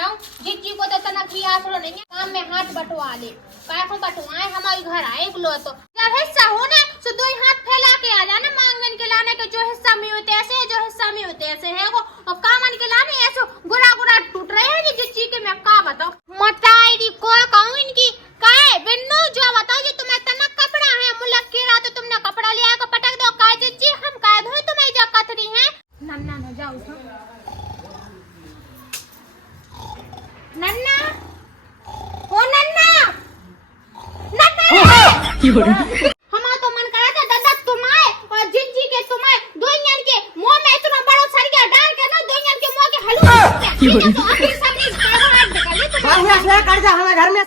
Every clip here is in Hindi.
लाऊं। जिज्जी को तो तनक भी आसरो नहीं है, काम में हाथ बटवा ले। काय को बटवाए, हमारे घर आए गुलो तो जब हिस्सा हो ना तो दो हाथ फैला के आ जाना मांगन के लाने के, जो हिस्सा में होते ऐसे है, जो हिस्सा में होते ऐसे है वो, और कामन के लाने ऐसे गुरा गुरा टूट रहे हैं। जिज्जी के मैं का बताऊं, मताई को कहूं इनकी काय बिन्नू जो बताओ जी, तुम्हें तनक कपड़ा है मुलक के रात तुमने कपड़ा लिया का पटक दो। काय जिज्जी हम काय धोए तुम्हें जा कतरी है। नन्ना न जाओ नन्ना, ओ नन्ना नन्ना हमारा तो मन करा था दादा तुम आए और जिज्जी के तुम आए, दो जन के मुंह में इतना बड़ा सर गया डाल के ना, दो जन के मुंह के हलवा तो अपनी सबने हाथ निकाले तुम्हारे कर जा हमारे घर में।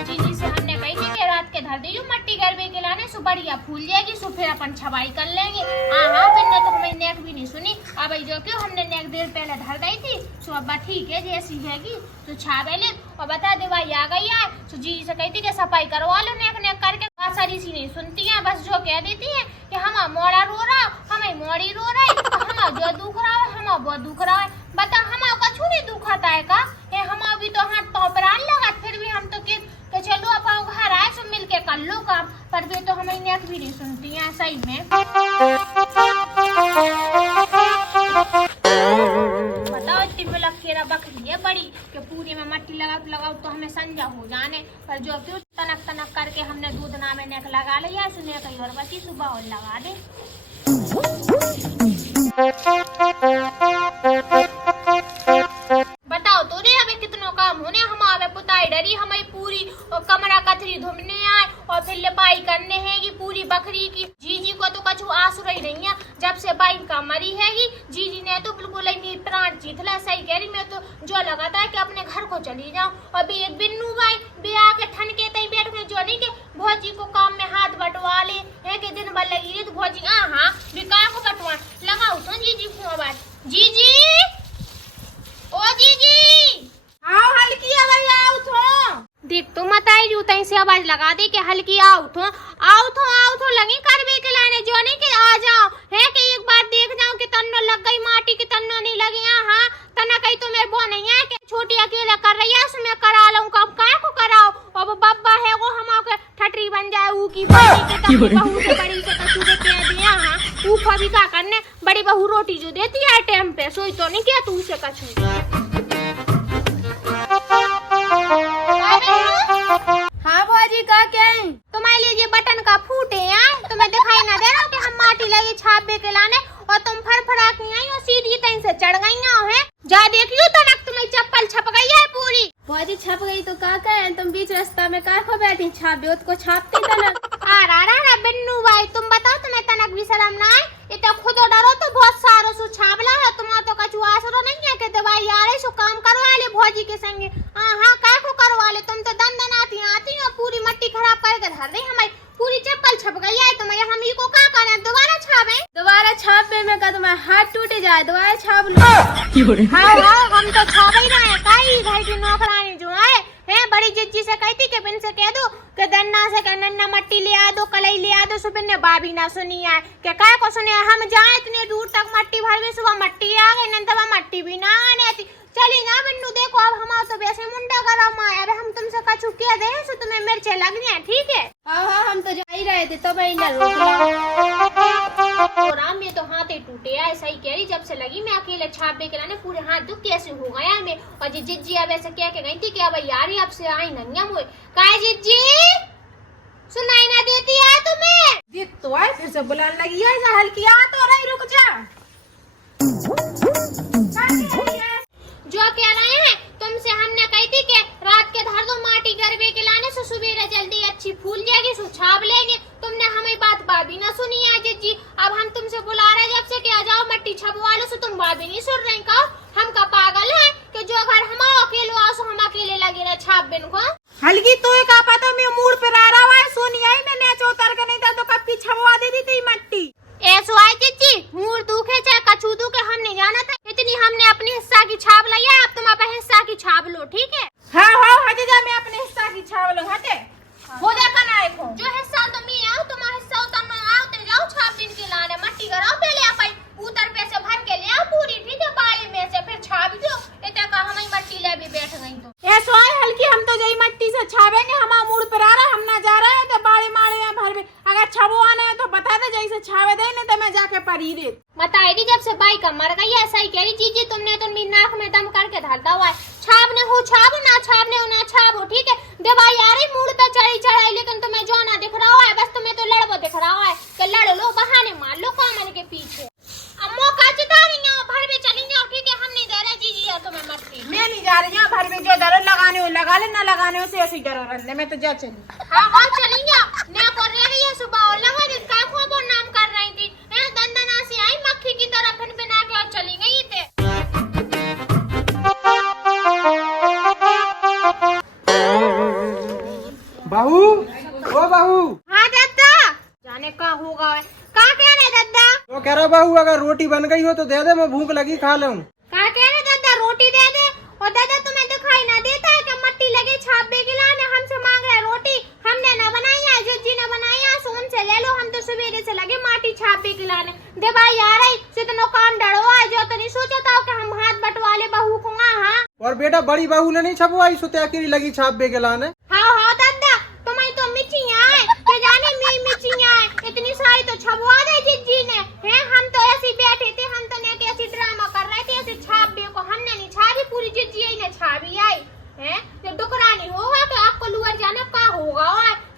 जिज्जी से हमने कही थी कि रात के धर दीजिए मट्टी गरबे के लाने सु बढ़िया फूल जाएगी, सु फिर अपन छबाई कर लेंगे। हाँ बिन्ने तो हमें नेक भी नहीं सुनी। अब जो क्यों हमने नेक देर पहले धर दी थी, सो अब ठीक है जैसी हैगी तो छावे ले। और बता दे भाई आ गई है तो जी से कहती कि सफाई करवा लो नेक नेक करके। सारी सी नहीं सुनती है, बस जो कह देती है कि हम मोड़ा रो रहा, हमें मोड़ी रो रहा है, हम जो दुख रहा है हम बहुत दुख रहा है। बता हम कछु नहीं दुखाता है का, हम अभी तो हाथ पाँव पर आने लगा, फिर भी हम तो कि चलो अपन घर आए सब मिल के कर लो काम, पर वे तो हमें नेक भी नहीं सुनती है सही में। बताओ इतनी मुलक खेरा बकरी है बड़ी कि पूरी में मट्टी लगाओ तो हमें संजा हो जाने, पर जो क्यों तनक तनक करके हमने दूध नामे नेक लगा लिया, सुने कहीं और बची सुबह और लगा दे। बताओ तो रे हमें कितनों काम होने, हम आवे पुताई डरी हमें पूरी और कमरा कथरी धुमने आए और फिर लिपाई करने हैगी पूरी बकरी की। जीजी को तो कछु आस रही नहीं है जब से बाई का मरी हैगी। जीजी ने तो बिल्कुल ही प्राण जीत ला, सही कह रही। मैं तो जो लगाता है कि अपने घर को चली जाऊं, और बिन्नू भाई बे आके ठन के तई बैठ गए, जो नहीं के भौजी को काम में हाथ बटवा ले है के दिन भर लगी है तो भौजी हाँ बिका को बटवा लगाओ तो जीजी को आवाज। जीजी ओ जीजी आओ हल्की आवाज आओ थो, देख तो मत आई जू तई से आवाज लगा दे कि हल्की आओ थो लगी करबे के लाने, जो नहीं के आ जाओ है कि एक बार देख जाओ कि तन्नो लग गई माटी की तन्नो नहीं लगी। हाँ तना कहीं तो मेरे वो नहीं है कि छोटी अकेला कर रही है, उसमें करा लूं कब काय को कराओ। और वो बब्बा है वो हम के ठटरी बन जाए ऊ की बहू से बड़ी से कछु दे के दिया। हाँ ऊ भी का करने, बड़ी बहू रोटी जो देती है टाइम पे, सोई तो नहीं किया तू से कछु। हाँ भौजी का क्या है तुम्हारे लिए ये बटन का फूटे हैं, तुम्हें दिखाई ना दे रहा कि हम माटी लगी छापे के लाने और तुम फड़फड़ाक नहीं आई और सीधी तई से चढ़ गई है। जा देखियो तनक तुम्हें चप्पल छप गई है पूरी। भौजी छप गई तो का है, तुम बीच रास्ता में का खो बैठी छापे को छापती तनक। आ बिन्नू भाई तुम बताओ तुम्हें तनक भी शर्म ना आए, इतना खुद डरो तो बहुत सारो सु छापला है, तुम्हारा तो कछु आसरो नहीं है कि दवाई आ रही सु काम करवा ले भौजी के संगे। हाँ काय को करवा ले, तुम तो दन आती और पूरी मट्टी खराब करके धर रही, हमारी पूरी चप्पल छप गई है। तुम्हें हम ही को का करना दोबारा छापे, दोबारा छापे में का तुम्हारा हाथ टूट जाए, दोबारा छाप लो। हाँ हम तो छाप ही रहे काई भाई की नौकरानी जो है बड़ी जिज्जी से कहती कि बिन से कह दो कि दन्ना से कह नन्ना मट्टी ले आ दो कलई ले आ दो, सुबिन ने बाबी ना सुनी है कि काय को सुने, हम जाए इतने दूर तक मट्टी भर में सुबह मट्टी आ गई नंदवा मट्टी भी ना आने थी। चली ना बिन्नू देखो अब हमारा तो वैसे मुंडा गरम आया, अब हम तुमसे कछु कह दे सो तुम्हें मिर्चे लगनी है ठीक है। हाँ हम तो जा ही रहे थे तो मैं इधर रोक लिया। राम में तो हाथ ही टूटे है, सही कह रही। जब से लगी मैं अकेले छापे के लाने पूरे हाथ दुख कैसे हो गया मैं। और जिज्जी अब ऐसे कह के गई थी कि अब यार अब से आई नंगा मुझे काय जिज्जी सुनाई ना देती है तुम्हें, देख तो आए फिर से बुलाने लगी है हल्की आ तो रही, रुक जा। जो कह रहे हैं तुमसे हमने कही थी कि रात के धर दो माटी गरबे के लाने से सुबह जल्दी अच्छी फूल जाएगी सो छाप लेंगे, तुमने हमें बात बाबी ना सुनी है जिज्जी। अब हम तुमसे बुला रहे जब से कि आ जाओ मट्टी छपवा लो, सो तुम बाबी नहीं सुन रही का, हम का पागल है कि जो घर हम अकेले आओ हम अकेले लगे रहे छाप बिन को। हल्की तो का पता मैं मूड पे आ रहा है, सोनिया ही मैंने उतर के नहीं था तो कब छपवा देती थी मट्टी। ऐसो आई जिज्जी मूड दुखे चाहे कछु दुखे हम नहीं जाना था, इतनी हमने अपने हिस्सा की छाप ली है, अब तुम अपने हिस्सा की छाप लो ठीक है। हाँ हटे जा, मैं अपने हिस्सा की छाप लूं हटे हो जा कना को जो हिस्सा तुम ही आओ तुम्हारा हिस्सा उतर में आओ ते जाओ छाप दिन के लाने मट्टी कराओ पहले आप उतर पैसे भर के ले आओ पूरी ठीक है, बाले में से फिर छाप दो इतना का हमें मट्टी नहीं तो ये सोए हल्की हम तो जई मट्टी से छावेंगे, हमारा मूड पर आ रहा, हम ना जा रहे हैं तो बाड़े माड़े में भर में, अगर छबो आने है तो बता दे जैसे छावे दे, नहीं तो मैं जाके परी रे। बताएगी जब से बाई का मर गई ऐसा ही कह रही जीजी तुमने तो मेरी नाक में दम करके ढालता हुआ है। छापने हो छापो, ना छापने हो ना छापो, ठीक है। दवाई आ रही मूड पे चढ़ी चढ़ाई, लेकिन तुम्हें जो ना दिख रहा है, बस तुम्हें तो लड़बो दिख रहा है कि लड़ लो, बहाने मार लो कामन के पीछे। अब मौका चिता नहीं है, भर में चली जाओ, ठीक है। हम नहीं दे रहे जीजी यार तुम्हें मट्टी, मैं नहीं जा रही हूँ भर में, जो डरो लगाने हो लगा ले, ना लगाने हो से ऐसे ही डरो रहने, मैं तो जा चली। हाँ हाँ चली जाओ, ना कर रही है सुबह और लगा दे का वो नाम कर रही थी, दंदना से आई मक्खी की तरह फिन बिना के और चली गई थे। बहू, ओ बहू, हाँ दादा, जाने का होगा का कह रहे दादा? तो कह रहा बहू अगर रोटी बन गई हो तो दे दे, मैं भूख लगी खा लूं। का कह रहे दादा? रोटी दे दे। और दादा तुम्हें दिखाई ना देता है कि मट्टी लगे छापे गिलाने, हमसे मांग रहे रोटी, हमने ना बनाई है, जिज्जी ने बनाई है, सो उनसे ले लो। हम तो सवेरे से लगे माटी छापे गिलाने, दे भाई आ रही सितनो काम डरो है, जो तो नहीं सोचा था कि हम हाथ बटवा ले बहू को। हाँ और बेटा बड़ी बहू ने नहीं छपवाई, सुते अकेली लगी छाप बे गिलाने। हाँ हाँ दादा, तुम्हें तो मिचियाँ है, के जाने मी मिचियाँ है, इतनी सारी तो छपवा दे जिज्जी ने। हैं हम तो ऐसे बैठे थे, हम तो नहीं ऐसी ड्रामा कर रहे थे, ऐसे छाप बे को हमने नहीं छापी, पूरी जिज्जी ही ने छापी आई है। जब डुकरा नहीं होगा तो आपको लुअर जाने का होगा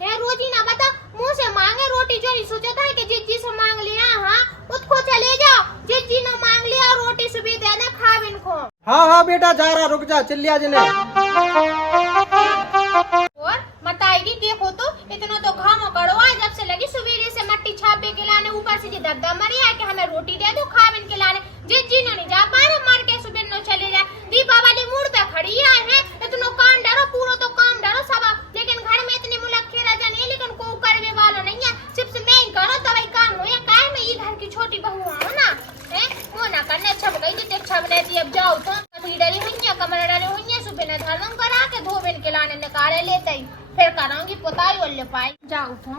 है। रोजी ना बता मुँह से मांगे रोटी, जो नहीं सोचा था कि जिज्जी से मांग लिया। हाँ उसको चले जाओ, जिज्जी ने मांग लिया रोटी सुबह देना खाव इनको। हाँ हाँ बेटा जा रहा, रुक जा, चिल्लिया जने। और बताएगी देखो तो इतना तो घाम कड़वा है, जब से लगी सवेरे से मट्टी छापे के लाने, ऊपर से दबदा मरी है कि हमें रोटी दे दो खावन के लाने। जिज्जी ने नहीं जा पाए, मार के सुबह न चले जाए। दीपावली मूड पे खड़ी है, इतना काम डरो, पूरा तो काम डरो सब, लेकिन घर में इतनी मुलक खेला जाने, लेकिन को करने वाला नहीं है, सिर्फ मैं ही करो तभी काम हो। काहे में ये घर की छोटी बहू हूँ ना, है वो ना करने छप गई थी, छप रहती। अब जाओ तो डरी हुई है, कमर डरी हुई है, सुबह न झालूं करा के धोबन के लाने निकाले लेते ही, फिर कराऊंगी पुताई और ले पाई। जाओ तो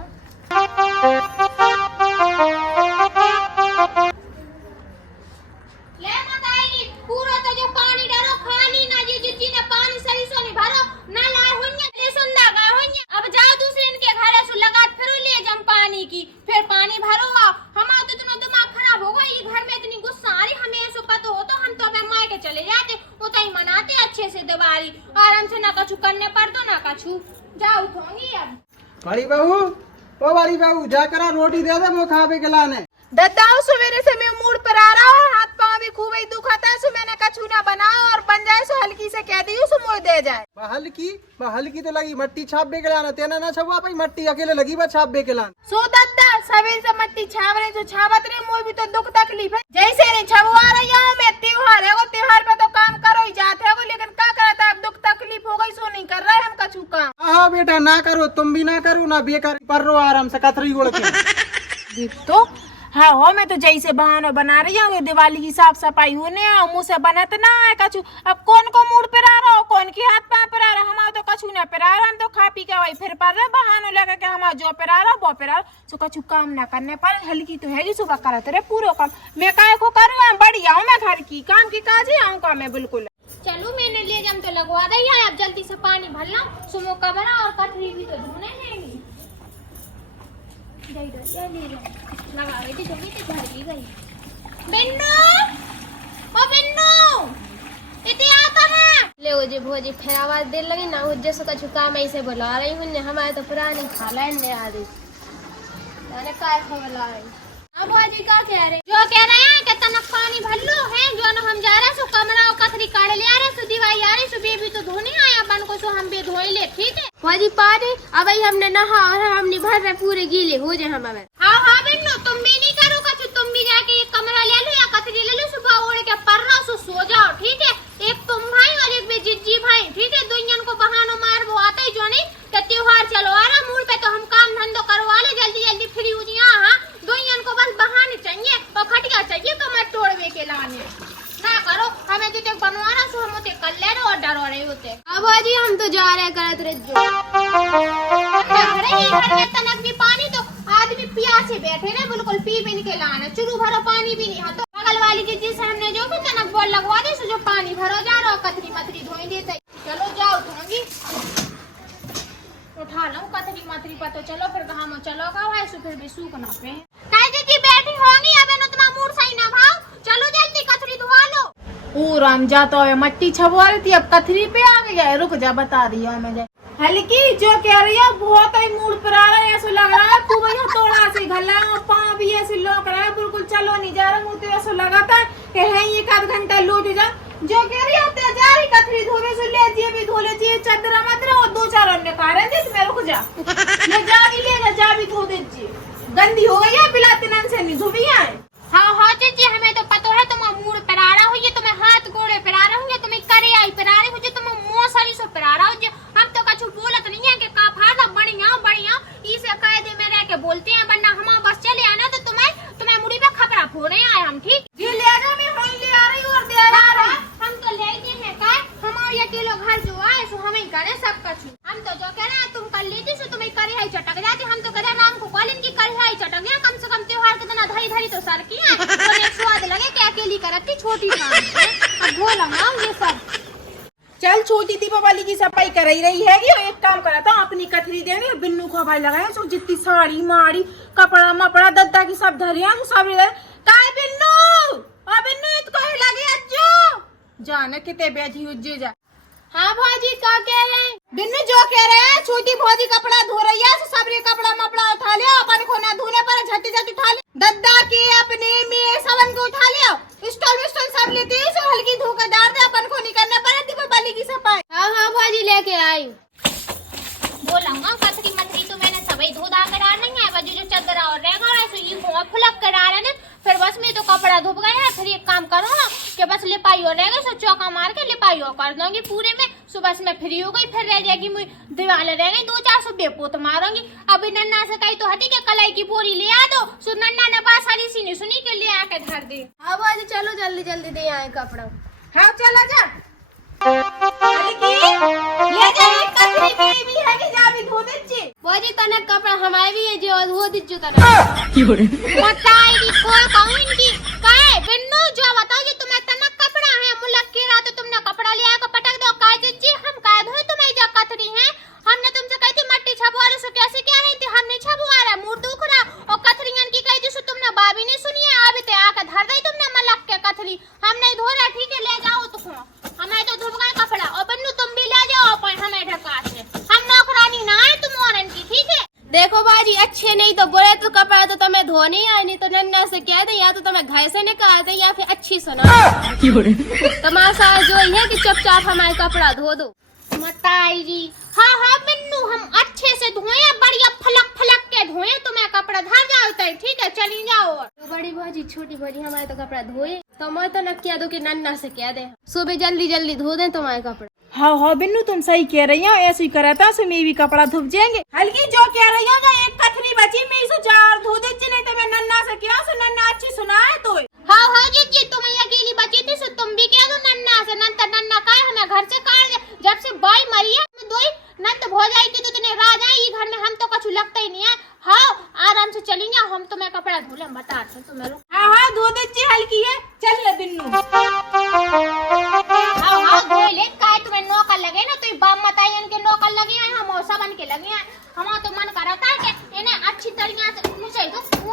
ले बताएगी पूरा तो जो पानी डरो खानी ना, ये जिज्जी ने पानी सही से नहीं भरो ना लाए हुई ले सुंदा गए हुई। अब जाओ दूसरे इनके घर से लगा फिर ले जम पानी की, फिर पानी भरो। हमारा तो इतना दिमाग खराब हो गया, ये घर में इतनी गुस्सा आ रही, हमें ऐसा पता हो तो हम तो अपने माँ के चले जाते, वो तो ही मनाते अच्छे से दिवाली, आराम से ना कछु करने पर तो ना कछु। जाओ उठोंगी अब। बड़ी बहू, ओ बड़ी बहू जा करा रोटी दे दे, वो खा बे गिलाने। दादा सवेरे से मैं मूड पर आ रहा हूँ, हाथ पाँव भी खूब ही दुखाता है, सो मैंने कछु ना बनाओ, और बन जाए सो हल्की से कह दी सो मोड़ दे जाए। हल्की तो लगी मट्टी छाप बे गिलाना, तेना ना छपवा पाई, मट्टी अकेले लगी बस छाप बे गिलान। सो दादा सवेरे से मट्टी छाप रहे तो छावत रहे, मोर भी तो दुख तकलीफ है, जैसे नहीं छपवा रही हूँ मैं। त्योहार है वो, त्योहार पे तो काम करो ही जाते हो, लेकिन क्या करता है, दुख तकलीफ हो गई सो नहीं कर रहे हम कछु काम। हाँ बेटा ना करो, तुम भी ना करो, ना बेकार पर रो आराम से कतरी उड़ के। तो हाँ हो, मैं तो जैसे बहाना बना रही हूँ, दिवाली की साफ सफाई होने मुँह से बनत ना है कछु। अब कौन को मूड पे आ रहा हो, कौन की हाथ पाँव पे आ रहा, हमारा तो कछु ना पे आ रहा, हम तो खा पी के वही फिर पर रहे बहाना लगा के हमारा जो पे आ रहा वो पे आ रहा, सो कछु काम ना करने पर हल्की तो है सुबह करते रहे पूरा काम। मैं काय को करूँ, बढ़िया हूँ मैं, घर की काम की काज ही आऊँ काम है बिल्कुल। चलो मैंने ले जम तो लगवा दी है, अब जल्दी से पानी भर लो, सुमो का बना और कटरी भी तो धोने हैं। लगा रही थी जल्दी से घर भी गई। बिन्नू, ओ बिन्नू, इतनी आता है। ले वो जे भोजी फिर आवाज देने लगी ना, वो जैसे कछु काम ऐसे बुला रही हूँ, हमारे तो पुरानी खाला ने आदि मैंने काय को बुला रही। अब भोजी क्या कह रहे, जो कह रहे हैं कि तनक पानी भर लो है, जो न हम जा रहे सो कमरा और कथरी काढ़ ले आ रहे, सो दीवाई आ रही, सो बेबी तो धोने आया बन को, सो हम बे धोई ले, ठीक है भोजी पानी। अब हमने नहा और हमने भर रहे पूरे गीले हो जाए हम। हाँ हाँ बिन्नू, तुम भी नहीं करो कछु, तुम भी जाके एक कमरा ले लो या कथरी ले लो, सुबह ओढ़ के पर रहो सो जाओ, ठीक है। एक तुम भाई और एक जिज्जी भाई, ठीक है। दुनियन को बहानो मार वो आता ही जो नहीं, तो त्योहार चलो आ रहा मूड पे, तो हम काम धंधो करवा ले जल्दी जल्दी फ्री हो जाए। हाँ दुनियन को बस बहाने चाहिए और खटिया चाहिए कमर तोड़वे के लाने, ना करो हमें जो तक बनवाना सो हम उसे कर ले रहे और डरो रहे होते। अब जी हम तो जा रहे करत रहे जो घर में तनक भी पानी तो आदमी प्यासे बैठे ना, बिल्कुल पी बिन के लाना, चुरू भरो पानी भी नहीं है, तो बगल वाली जिस हमने जो भी तनक बोल लगवा दे, जो पानी भरो जा रहा कतरी मथरी धोई देते। चलो चलो फिर कहाँ में चलो का है सो फिर भी सूख ना पे काहे जी बैठी होंगी अब न तुम्हारा मूड सही ना भाव चलो जल्दी कथरी धुआ लो। ओ राम जा तो है मट्टी छबवा रही थी अब कथरी पे आ गई है। रुक जा बता रही हूँ मैं हल्की जो कह रही है बहुत ही मूड पर आ रहा है। ऐसा लग रहा है खूब थोड़ा से घला पाँव भी ऐसे लोक रहा है बिल्कुल चलो नहीं जा रहा मुझे ऐसा लगा था कि है एक आध घंटा लौट जा। जो कह रही है जा रही कथरी धोने से ले जी भी धो ले जी चदरा मदरा और 2-4 अन्य कारण जी तुम्हें रुक जा ये जा भी ले जा भी धो दीजिए गंदी हो गई है बिलाते नन से नहीं धोबी है। हाँ जी हमें तो पता है तुम मूड पर आ रहा हो तुम्हें हाथ गोड़े पर आ रहा हूँ तुम्हें करे आई पर आ रहे हो तुम मोसरी से पर आ रहा हो हम तो कछु बोलत नहीं है कि का फायदा बढ़िया इसे कायदे में रह के बोलते हैं वरना हम बस चले आना तो तुम्हें मुड़ी पे खपरा फोड़े आए हम ठीक जी ले आ जा मैं वहीं ले आ रही हूँ और दे आ रही हम तो लेते हैं का हमारे अकेले घर जो आए सो हमें करे सब कछु हम तो जो कह रहे हैं तुम कर लेती सो तुम्हें करे आई चटक जाती हम तो कह नाम को कॉलिन की करे आई चटक गया कम से कम त्योहार के दिन धरी तो सर की है तो एक स्वाद लगे कि अकेली करती छोटी काम अब धो लगाओ ये सब चल छोटी दीपावली की सफाई कर रही हैगी और एक काम करा था अपनी कथरी देंगे और बिन्नू को हवाई लगाए सो जितनी साड़ी माड़ी कपड़ा मपड़ा दद्दा की सब धरिया तो सब काय बिन्नू ओ बिन्नू इसको लगे अज्जो जाने किते बैठी उज्जे जा। हाँ भाजी क्या कह रहे हैं बिन्नू जो कह रहे हैं छोटी भौजी कपड़ा धो रही है तो सबरे कपड़ा मपड़ा उठा लिया अपन को ना धोने पर झट उठा लिया दद्दा के अपने में सबन को उठा लिया स्टॉल विस्टॉल सब लेते हैं सो हल्की धो कर डाल दे अपन को नहीं करना पड़ा दीपावली की सफाई। हाँ भाजी लेके आई बोला कथरी मथरी तो मैंने सभी धोधा करा नहीं है बजू जो चदरा और रह गया सो ये घोड़ा फुलक करा रहे हैं फिर बस में तो कपड़ा धुप गए हैं फिर एक काम करो ना कि बस लिपाई और रह गए सो चौका मार के लिपाई और कर दूंगी पूरे में सुबह से मैं फ्री हो गई फिर रह जाएगी मुझे दीवार रह गई 2-4 सौ बेपोत मारूंगी अभी नन्ना से कही तो हटी के कलाई की बोरी ले आ दो सो नन्ना ने बात सारी सीनी सुनी के ले आके धर दी। हाँ बाजी चलो जल्दी जल्दी दे आए कपड़ा। हाँ चला जा ले जा एक कथरी की भी है कि जा भी धो दीजिए बाजी तने कपड़ा हमारे भी है जो धो दीजिए तने बताएगी कौन कहूँ इनकी काहे बिन्नू जो बताओ ये तुम्हें तना कपड़ा है मुलक के रात तुमने कपड़ा लिया का पटक दो काहे जी हम काहे धोए तुम्हें जा कथरी है हमने तुमसे कही थी मट्टी छबवा रहे सो कैसे क्या रही थी हम नहीं छबवा रहा मुंह दुख रहा और कथरियन की कही थी सो तुमने बाबी नहीं सुनी है अभी ते आके धर दई तुमने मलक के कथरी हम नहीं धो रहा ठीक है ले जाओ तो हमें तो धुप गए कपड़ा और बन्नू तुम भी ले जाओ पर हमें ढका से हम नौकरानी ना है तुम औरन की ठीक है। देखो बाजी अच्छे नहीं तो बोले तो कपड़ा तो तुम्हें धोने ही आए नहीं तो नन्ना से कह दे या तो तुम्हें घर से निकाल दे या फिर अच्छी सुना तमाशा जो है कि चुपचाप हमारे कपड़ा धो दो मताई जी। हाँ बिन्नू हम अच्छे से धोए बढ़िया फलक के धोए तुम्हें कपड़ा धर जाओ ठीक है चली जाओ। तो बड़ी भाजी छोटी भाजी हमारे तो कपड़ा धोए तो मैं तो न कह दो कि नन्ना से कह दे सुबह जल्दी जल्दी धो दे तुम्हारे कपड़ा। हाँ बिन्नू तुम सही कह रही हो ऐसे ही करा था सो मैं भी कपड़ा धुप जाएंगे हल्की जो कह रही हो एक कथरी बची मैं इसे 4 धो दीजिए नहीं तो मैं नन्ना से क्या सो नन्ना अच्छी सुना है तो हाँ जी तुम अकेली बची थी सो तुम भी कह दो नन्ना से नन्ना का हमें घर से काट दे जब से बाई मरी है दोई नंत हो जाएगी तो तुम्हें राज आएगी घर में हम तो कुछ लगता ही नहीं है। हाँ आराम से चलेंगे हम तुम्हें कपड़ा धो ले बताते तुम्हें हाँ धो दीजिए हल्की है चल ले बिन्नू हाँ धो ले काय तुम्हें नौकर लगे ना तो बाप मताई इनके नौकर लगे हैं हम और सब के लगे हैं हमारा तो मन करता है कि इन्हें अच्छी तरीके से मुझे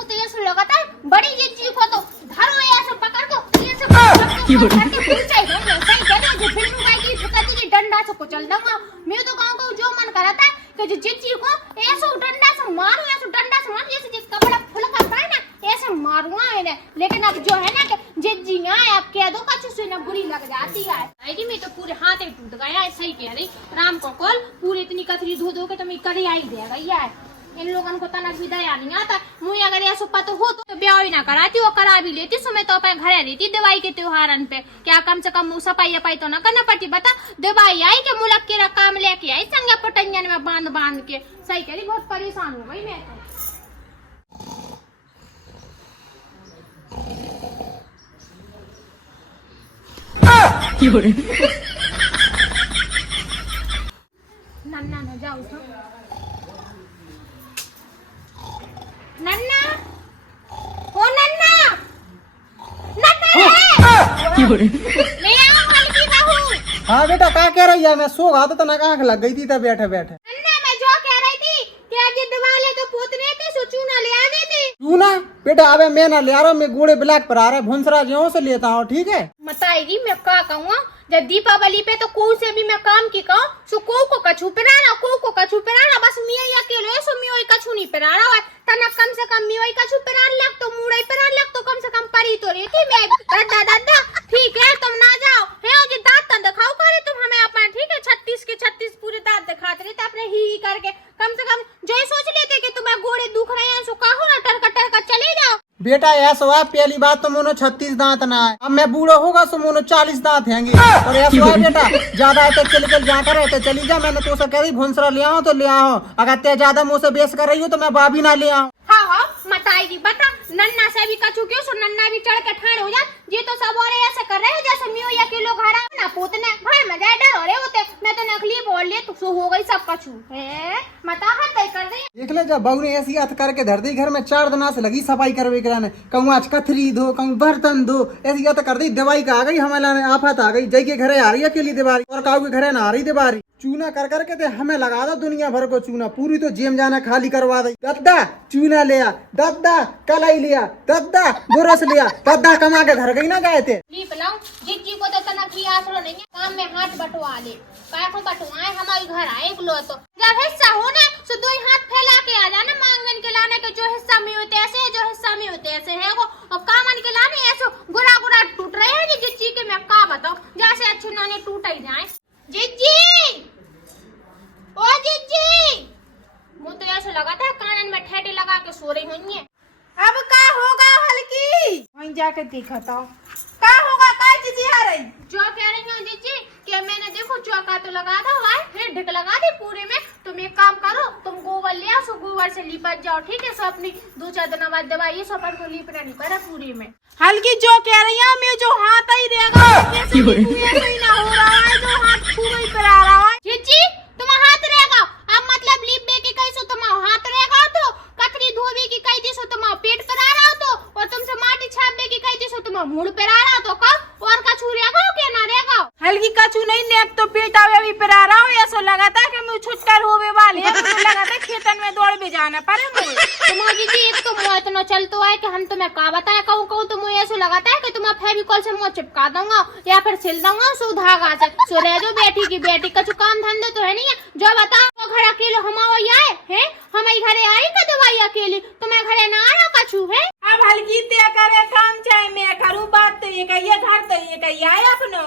तो ये से लगाता है बड़ी ये चीज को तो धरो ऐसे पकड़ को ये सब डंडा से कुचल दूंगा मैं तो कहूँगा जो मन करता है कि जो चीज को ऐसे डंडा से मारू ऐसे डंडा से मारू जैसे जिस कपड़ा फुलका पड़ा ना ऐसे मारूंगा इन्हें लेकिन अब जो है ना कि जिज्जियाँ आप कह दो कछु से न बुरी लग जाती है मैं तो पूरे हाथ ही टूट गया है सही कह रही राम को कॉल पूरी इतनी कतरी धो दो के तो मैं कर आई देगा यार इन लोगों को तनक भी दया नहीं आता मुझे अगर ऐसा पता हो तो ब्याह ही ना कराती वो करा भी लेती सो मैं तो अपने घर रहती दवाई के त्योहारन पे क्या कम से कम सफाई अपाई तो ना करना पड़ती बता दवाई आई के मुलक के काम लेके आई संगे पटंजन में बांध के सही कह रही बहुत परेशान हो गई मैं तो नन्ना न जाओ नन्ना ओ नन्ना मैं हल्की बहू। हाँ बेटा क्या कह रही है मैं सो रहा था ना आंख लग गई थी तब बैठे बैठे नन्ना मैं जो कह रही थी कि आज दीवार तो ले आने थे। तू ना बेटा अबे मैं ना ले आ रहा हूँ, मैं गोड़े ब्लैक पर आ रहा है भुंसरा जो से लेता हूँ, ठीक है। बताएगी मैं क्या कहूँ जब दीपावली पे तो को से भी मैं काम की कहूँ सो को कछू पिराना को कछू पिराना बस मिया अकेले सो मियो कछू नहीं पिराना है तना कम से कम मियो कछू पिरान लग तो मुड़ई पिरान लग तो कम से कम परी तो रहती मैं दादा दादा ठीक है तुम ना जाओ है जी दांत तन दिखाओ करे तुम हमें अपना ठीक है 36 के 36 पूरे दांत दिखाते रहते अपने ही करके कम से कम जो ये सोच लेते कि तुम्हें गोड़े दुख रहे हैं सो कहो ना टरका चले जाओ। बेटा ऐसा हुआ पहली बात तो मोनो 36 दांत ना है, अब मैं बूढ़ा होगा तो मोनो 40 दांत हैंगे। और ऐसा हुआ बेटा ज्यादा है तो चल जाकर रहते चली जा, मैंने तो कह दी भुंसरा ले आओ तो ले आओ, अगर ते ज्यादा मुँह से बेस कर रही हो तो मैं भाभी ना ले आऊँ। हाँ मताएगी बता नन्ना से भी कछू क्यों सो नन्ना भी चढ़ के ठाड़ हो जा ये तो सब और ऐसे कर रहे हो जैसे मियो या किलो घर ना पोतने घर में जाए डर हो रहे होते मैं तो नकली बोल ले तो सो हो गई सब कछू है मता हाथ तय कर दे देख ले जब बहू ने ऐसी हाथ करके धर दी घर में 4 दिन से लगी सफाई करवे कराने, कहूँ आज कथरी धो कहूँ बर्तन धो, ऐसी हाथ कर दी दवाई का आ गई हमारे आफत आ गई जय के घरे आ रही है अकेली दीवारी और काऊ के घरे ना आ रही दीवारी चूना कर करके ते हमें लगा दो दुनिया भर को चूना पूरी तो जेम जाना खाली करवा दी। दद्दा चूना लिया दद्दा कलाई लिया दद्दा बुरस लिया दद्दा कमा के घर गई ना गए थे जिज्जी को तो तना की आसरो नहीं है काम में हाथ बटवा ले काय को बटवाए हमारे घर आए बोलो तो जब हिस्सा हो ना तो दो हाथ फैला के आ जाना मांगन के लाने के जो हिस्सा में होते ऐसे जो हिस्सा में होते ऐसे है वो और कामन के लाने ऐसे गुरा गुरा टूट रहे हैं जिज्जी के मैं का बताओ जैसे अच्छे नौने टूट ही जाए। जिज्जी ओ जिज्जी मुझे तो ऐसे लगा था कानन में ठेटे लगा के सो रही हुई है। अब का होगा हल्की वहीं जाके देखा था का होगा का चीज आ रही जो कह रही हूँ जीजी कि मैंने देखो चौका तो लगा था भाई फिर ढिक लगा दी पूरे में तुम एक काम करो तुम गोबर ले आओ सो गोबर से लिपट जाओ ठीक है। सो अपनी 2-4 दिन बाद दवाई सब को लिपना नहीं पड़ा पूरे में। हल्की जो कह रही है मैं जो हाथ ही रहेगा ऐसे ही ना हो रहा है जो हाथ पूरा ही पर आ रहा है। जीजी तुम हाथ रहेगा अब मतलब लिप बे के कैसे तुम हाथ रहेगा तो कतरी धोबी की कई दिसो तुम पेट पर आ रहा तो और तुमसे माटी छाप दे की कई दिसो तुम मुड़ पर आ रहा तो कब और कछू रहेगा क्या ना रहेगा हल्की कछू नहीं नेक तो पेट आवे भी पर आ रहा हूँ ऐसा लगा था कि मैं छुटकर होवे वाले मुझे लगा था खेतन में दौड़ भी जाना पड़े मुझे। तुम्हारा जीजी एक तो मुँह इतना चलता है कि हम तुम्हें का बताया कहूँ तो मुझे ऐसा लगाता है कि तुम्हें फेविकॉल से मुँह चिपका दूंगा या फिर सिल दूंगा सो धागा से सो रह जो बेटी की बेटी कछु काम धंधे तो है नहीं है जो बता तो घर अकेले हम आए है हमारे घरे आई का दवाई अकेली तुम्हें घरे ना आना कछु है। अब हल्की ते करे काम चाहे मैं करूँ बात तो ये कहिए घर तो ये कहिए आए अपनो।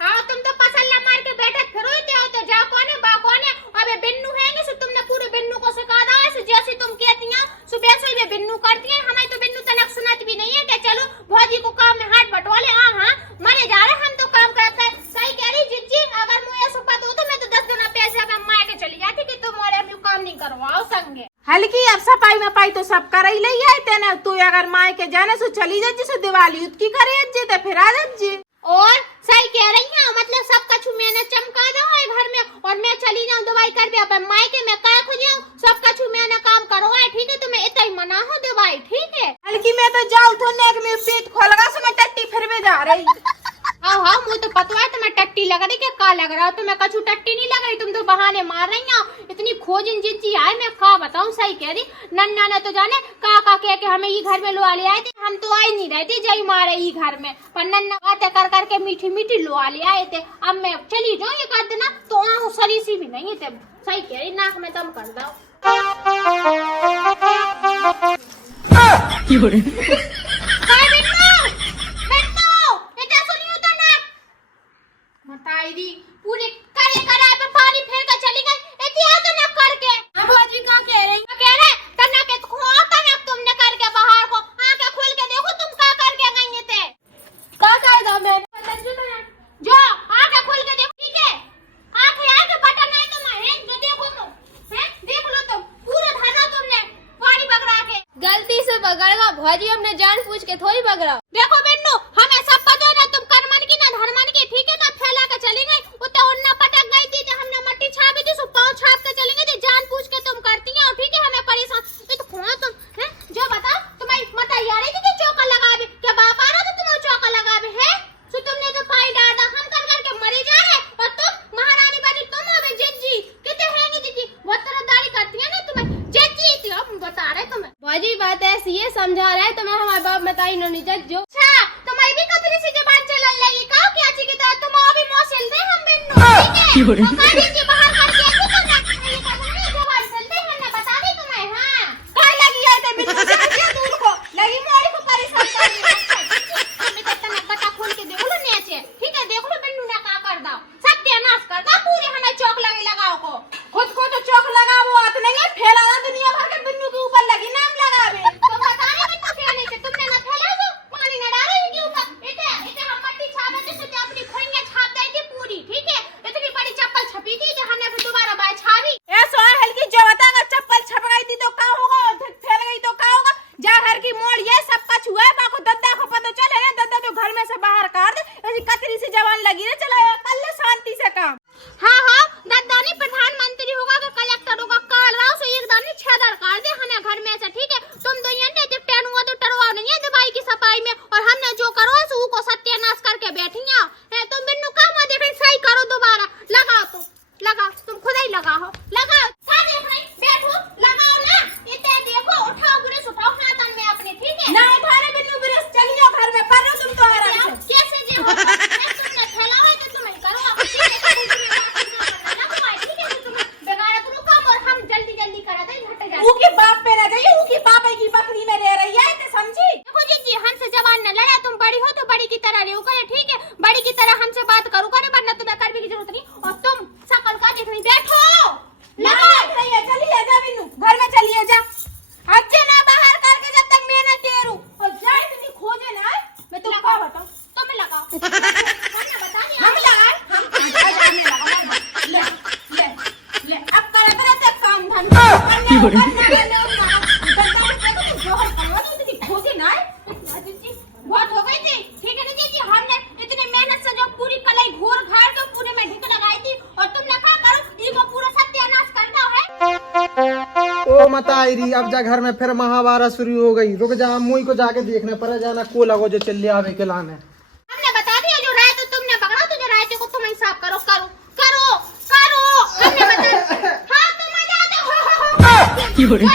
हाँ तुम तो पसल्ला मार के बैठे फिर तो जा कोने बा कोने अबे बिन्नू हैंगे सो तुमने पूरे बिन्नू को सिखा दा है जैसे तुम कहती हैं सुबह से ये बिन्नू करती हैं हमें तो बिन्नू तनक सुनत भी नहीं है कि चलो भौजी को काम में हाथ बटवा ले। हाँ मरे जा रहे हम तो काम करते हैं सही कह रही जिज्जी अगर मुझे ऐसा पता हो तो मैं तो 10 दिन पैसे अपने माँ के चली जाती कि तुम और अभी काम नहीं करवाओ संगे। हल्की अब सफाई में पाई तो सब कर ही है तेने तू अगर माए के जाने सो चली जा जिसे दिवाली उसकी करे जी तो फिर आ जी और सही कह रही है मतलब सब कछु मैंने चमका दो है घर में और मैं चली जाऊँ दवाई कर दिया पर मायके में का खो जाऊँ सब कछु मैंने काम करो है ठीक है तुम्हें इतना ही मना हो दवाई ठीक है। हल्की मैं तो जाऊँ तो नेक में पेट खोलगा सो मैं टट्टी फिर भी जा रही। हाँ मुझे तो पता है तुम्हें टट्टी लग रही क्या लग रहा है तुम्हें कछु टट्टी नहीं लग रही तुम तो बहाने मार रही हो इतनी खोजिन जिज्जी आए मैं का बताऊँ सही कह रही नन्ना ने तो जाने का कह के हमें ये घर में लुआ ले आए थे हम तो आई नहीं रहे थे जय मारे ये घर में पर नन्ना बातें कर करके मीठी मीठी लुआ ले आए थे। अब मैं चली जाऊँ एक आध दिन तो आँख सरी सी भी नहीं थे सही कह रही नाक में दम कर दो। बताई पूरे करे कराए पे पानी फेर कर चली गई एतिया तो न करके अब बाजी का कह रहे तना के खोता न तुमने करके बाहर को आंखें खोल के देखो तुम का करके गई थे का कर दो मैं जो आंखें खोल के देखो ठीक है आंखें बटन है तुम्हारे जो देखो तुम हैं देख लो तुम पूरा धरा तुमने पानी बगड़ा के गलती से बगड़गा भौजी हमने जान पूछ के थोड़ी बगड़ा। देखो बेन्नू हमें सब पता है तुम कर्मन की ना धर्मन की ठीक है ना फैला के चली गई उते उन्ना पटक गई थी जब हमने मट्टी छापी थी सो पांव छाप के चली गई थी जान पूछ के तुम करती हैं और ठीक है हमें परेशान ये तो कौन तुम हैं जो बताओ तुम्हारी मत आ रही थी कि चौका लगा भी क्या बाप आ रहा तो तुम्हें चौका लगा भी है सो तुमने तो पाई डाला हम कर करके मरे जा रहे और तुम महारानी बनी तुम हमें जिज्जी कितने हैंगी जिज्जी बहुत तरह दाढ़ी करती है ना तुम्हें जिज्जी थी अब बता रहे तुम्हें भौजी समझा रहे हैं तुम्हें हमारे बाप बताई नो नहीं जज जो। अच्छा तो मैं भी कतरी से जबान चलन लगी का क्या ची की तरह तुम अभी मौसिल दे हम बिन्नू ठीक है तो काजी जी बाहर करके ऐसे करना ये करना नहीं जबान चलते हैं ना बता दी तुम्हें हां का लगी है ते बिन्नू से क्या दूर को लगी मोड़ी को परेशान कर मैं तो तना बता खोल के देख लो नीचे ठीक है देख लो बिन्नू ने का कर दो सत्यानाश कर दो पूरे हमें चौक लगे लगाओ को खुद को तो चौक लगावो आत नहीं है फैलाना दुनिया भर के बिन्नू के ऊपर लगी नाम लगावे तो बता रहे बिन्नू के नहीं से तुमने ना फैला दो पानी ना डालो इनके ऊपर इते हम मट्टी छाप देते तो अपनी खोइयां छाप दी थी पूरी ठीक है इतनी बड़ी चप्पल छपी थी जो हमने फिर दोबारा बाय छावी ऐसा हल्की जो बतागा चप्पल छप गई थी तो का होगा फैल गई तो का होगा जा घर की मोड़ ये सब कुछ हुआ है बाको दद्दा को पता चले ना दद्दा तो घर में से बाहर काट दे ऐसी कतरी से जवान लगी रे चला कल शांति से काम हाँ हाँ दादानी प्रधानमंत्री होगा कि कलेक्टर होगा काल राव से एक दानी छेदर कर दे हमें घर में से ठीक है तुम तो ये नहीं जब टेन हुआ तो टरवा नहीं है दवाई की सफाई में और हमने जो करो सो को सत्यानाश करके बैठी है तुम बिन्नू काम देख रही सही करो दोबारा लगाओ तुम लगाओ तुम खुद ही लगाओ लगाओ क्या देख रही बैठो लगाओ ना इतने देखो उठाओ बुरे उठाओ हाथन में अपने ठीक है ना उठाने बिन्नू बिरस चलियो घर में पर तुम तो आराम से कैसे जे हो तुमने फैलाओ तो तुम ही करो ऊकी बाप पे ना जाइए ऊकी बाप की बकरी में रह रही है ते समझी देखो जी हमसे जबान न लड़ा तुम बड़ी हो तो बड़ी की तरह रहो करे ठीक है बड़ी की तरह हमसे बात करो करे वरना तुम्हें करने की जरूरत नहीं और तुम शकल का देख रही बैठो ना देख रही है चलिए जा बिन्नू घर में चलिए जा अच्छे ना बाहर करके जब तक मैं ना तेरू और जाए इतनी खोजे ना मैं तुम का बताऊं तुम लगाओ हमने बता दिया हम लगाए हम ले ले ले अब कर तरह से काम धंधा खोजे ना बहुत हो गई थी ठीक है ना जी हमने इतनी मेहनत से जो पूरी कलाई घोर घाड़ के पूरे में ढिक लगाई थी और तुमने क्या करो ये को पूरा सत्यानाश कर दो है ओ मताइरी अब जा घर में फिर महाभारत शुरू हो गई रुक जा मुई को जाके देखने पर जाना को लगो जो चल आवे के लाने हमने बता दिया जो राय तो तुमने पकड़ा तो जो राय को तुम हिसाब करो करो करो करो हमने बता हां तुम आ जाते हो की हो रही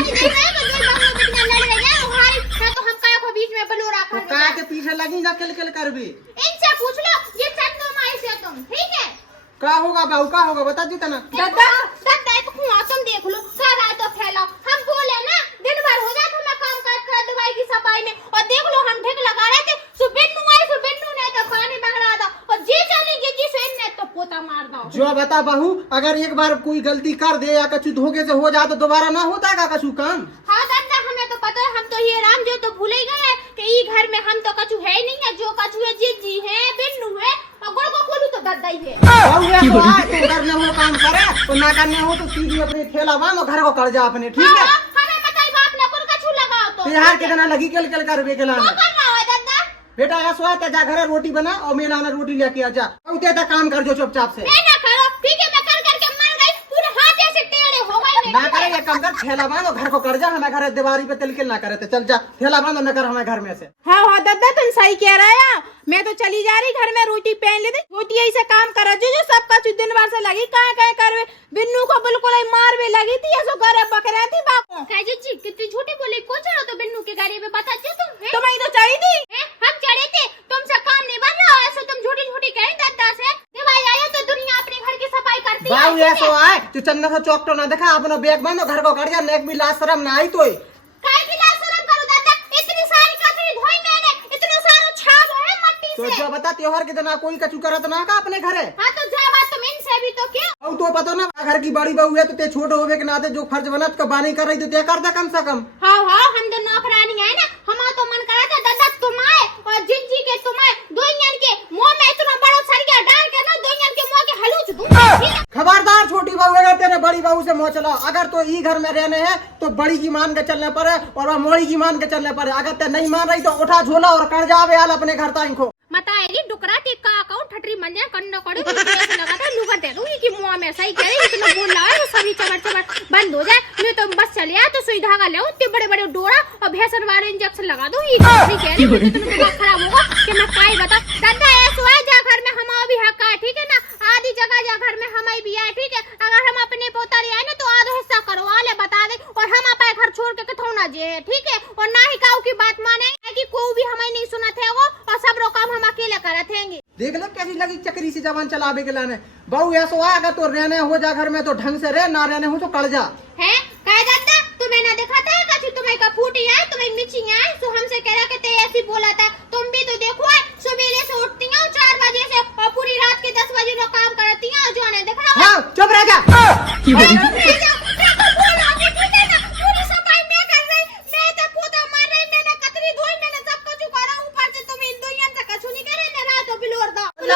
तो हम काय को बीच में बलोरा तो कर का के पीछे लगी जा किल किल कर भी इनसे पूछ लो ये चंदो माई से तुम ठीक है का होगा बाबू का होगा बता दी तना दादा दादा तो कुआं तुम देख लो सारा तो फैलाओ हम बोले ना दिन भर हो जाए तो मैं काम कर दवाई की सफाई में और देख लो हम ढेक लगा रहे थे सुबिन्नू आई सुबिन्नू ने तो पानी बगड़ा दो और जी चली गई जी से ने तो पोता मार दो जो बता बहू अगर एक बार कोई गलती कर दे या कछु धोखे से हो जाए तो दोबारा ना होता का कछु काम हाँ दादा हमें तो पता है हम तो ये राम जो तो भूल ही गए कि ये घर में हम तो कछु है ही नहीं है जो कछु है जी है बिन्नू है और गोड़ को खोलू तो दादा ही है बहू ये तो आए तो करने हो काम करे तो ना करने हो तो सीधी अपने ठेला बांधो घर को कर जा अपने ठीक है हाँ, हमें बताई बाप ने कुल कछु लगाओ तो यार कितना लगी किल किल कर के लाने कर रहा है दादा बेटा ऐसा है जा घर रोटी बना और मैं लाना रोटी लेके आ जा उते तक काम कर जो चुपचाप से नहीं ना करो ठीक है मैं कर करके मर गई पूरे हाथ ऐसे टेढ़े हो गए ना करे ये काम कर ठेला बांधो घर को कर जा हमें घर दीवारी पे तिलकिल ना करे तो चल जा ठेला बांधो न कर हमें घर में से हाँ हाँ दादा तुम सही कह रहे हैं मैं तो चली जा रही घर में रोटी पहन लेती रोटी ऐसे काम करा जो सब का दिन भर से लगी कहाँ करवे बिन्नू को बिल्कुल ही मार भी लगी थी ऐसो करे बकरा थी बाको काजी जी कितनी झूठी बोली को चढ़ो तो बिन्नू के गाड़ी पे बता दे तुम हैं? तुम्हें तो चाहिए थी हम चढ़े थे तुमसे काम नहीं बन रहा ऐसे तुम झूठी झूठी कह दादा से दिवाली आया तो दुनिया अपने घर की सफाई करती है बाबू ऐसा आए तो चंदा सा चौक तो ना देखा अपना बैग बांधो घर को कर जा नेक भी लाज शर्म ना आई तो काय की लाज शर्म करो दादा इतनी सारी कचरी धोई मैंने इतना सारा छाप है मट्टी तो से जो बता त्योहार के दिन कोई कछु करत ना का अपने घरे हाँ तो जा बात तुम इनसे भी तो क्यों अब तो पता ना घर की बड़ी बहू है तो ते छोटे होवे के नाते जो फर्ज बनत का बानी कर रही तो ते कर दे कम से कम हाँ हाँ हम तो नौकरानी है ना हमारा तो मन करा था दादा तुम आए और जिंजी के तुम आए दो इंजन के मुंह में इतना बड़ा सरिया डाल के ना दो इंजन के मुंह के हलूच दूंगा खबरदार छोटी बहू अगर तेरे बड़ी बहू से मोह चला अगर तो ई घर में रहने हैं तो बड़ी की मान के चलने पर है और वह मोड़ी की मान के चलने पर है अगर ते नहीं मान रही तो उठा झोला और कर जावे हाल अपने घर ताई को बताएगी डुकरा टी का अकाउंट ठटरी मंजा कन्नो कड़ी ऐसे लगा था लुगर दे दूंगी कि मुंह में सही कह रही इतना बोल रहा है सभी चबर चबर बंद हो जाए मैं तो बस चले आया तो सुई धागा ले इतने बड़े बड़े डोरा और भैंसन वाले इंजेक्शन लगा दूं ये कह रही है तो दिमाग खराब होगा कि मैं काई बता दादा ऐसा है जा घर में हम भी हक है ठीक है ना आधी जगह जा घर में हमारी भी है ठीक है अगर हम अपने पोता आए ना तो आधा हिस्सा करवा ले बता दे और हम अपने घर छोड़ के कथौ ना जे ठीक है और ना ही काऊ की सी जबान चलावे के लाने बहू ऐसो आगा तो रहने हो जा घर में तो ढंग से रह, ना रहने हो तो कड़ जा। है कह जाता तुम्हें ना देखा था कछु तुम्हें का फूटी है तुम्हें मिचिंग है सो हमसे कह रहा कि ते ऐसी बोला था। तुम भी तो देखो है सवेरे से उठती हो 4 बजे से और पूरी रात के 10 बजे लोग काम करती हैं जो ने देखा हाँ चुप रह जा।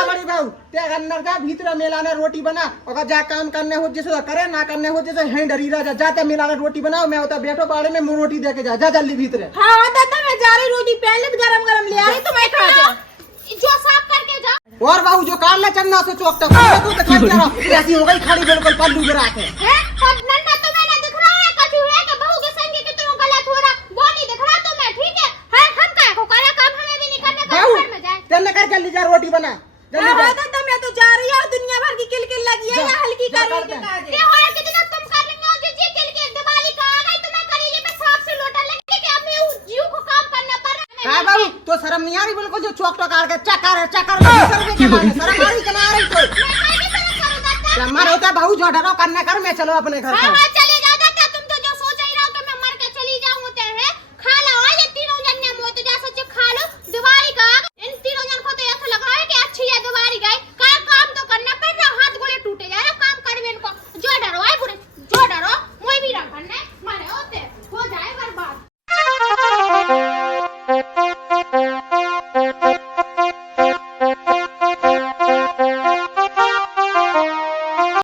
बड़ी बहू ते अंदर जा भीतर मिलाने रोटी बना और जा काम करने हो जैसे करे ना करने हो जैसे है डरी रहा जाते मिलाने रोटी बनाओ मैं होता बैठो बाड़े में मुंह रोटी दे के जा जल्दी भीतर। हाँ दादा मैं जा रही रोटी पहले गरम गरम ले आ रही तो मैं खा जा जो साफ करके जा। और बहू जो काल चन्ना से चौक तक तू तो खा जा ऐसी हो गई खड़ी बिल्कुल पल्लू गिरा के है और नन्ना तो मैंने दिख रहा है कछु है कि बहू के संग की तुम गलत हो रहा वो नहीं दिख रहा तो मैं ठीक है हम का को करा काम हमें भी नहीं करने का घर में जाए तेने कर जल्दी जा रोटी बना जल्दी जा। दादा मैं तो जा रही हूँ दुनिया भर की किलकिल लगी है या हल्की कर रही है ये हो रहा कितना तुम कर रही हो जी के लिए दिवाली का आ गई तो मैं करेली पे सांप से लोटा लगे कि अब मैं जीव को काम करना पड़ रहा है। हां बहू तो शर्म नहीं आ रही बिल्कुल जो चौक टकार के चक्कर शर्म आ रही तो मैं नहीं करूंगा हमारे होता बहू जो डरो करने कर मैं चलो अपने घर।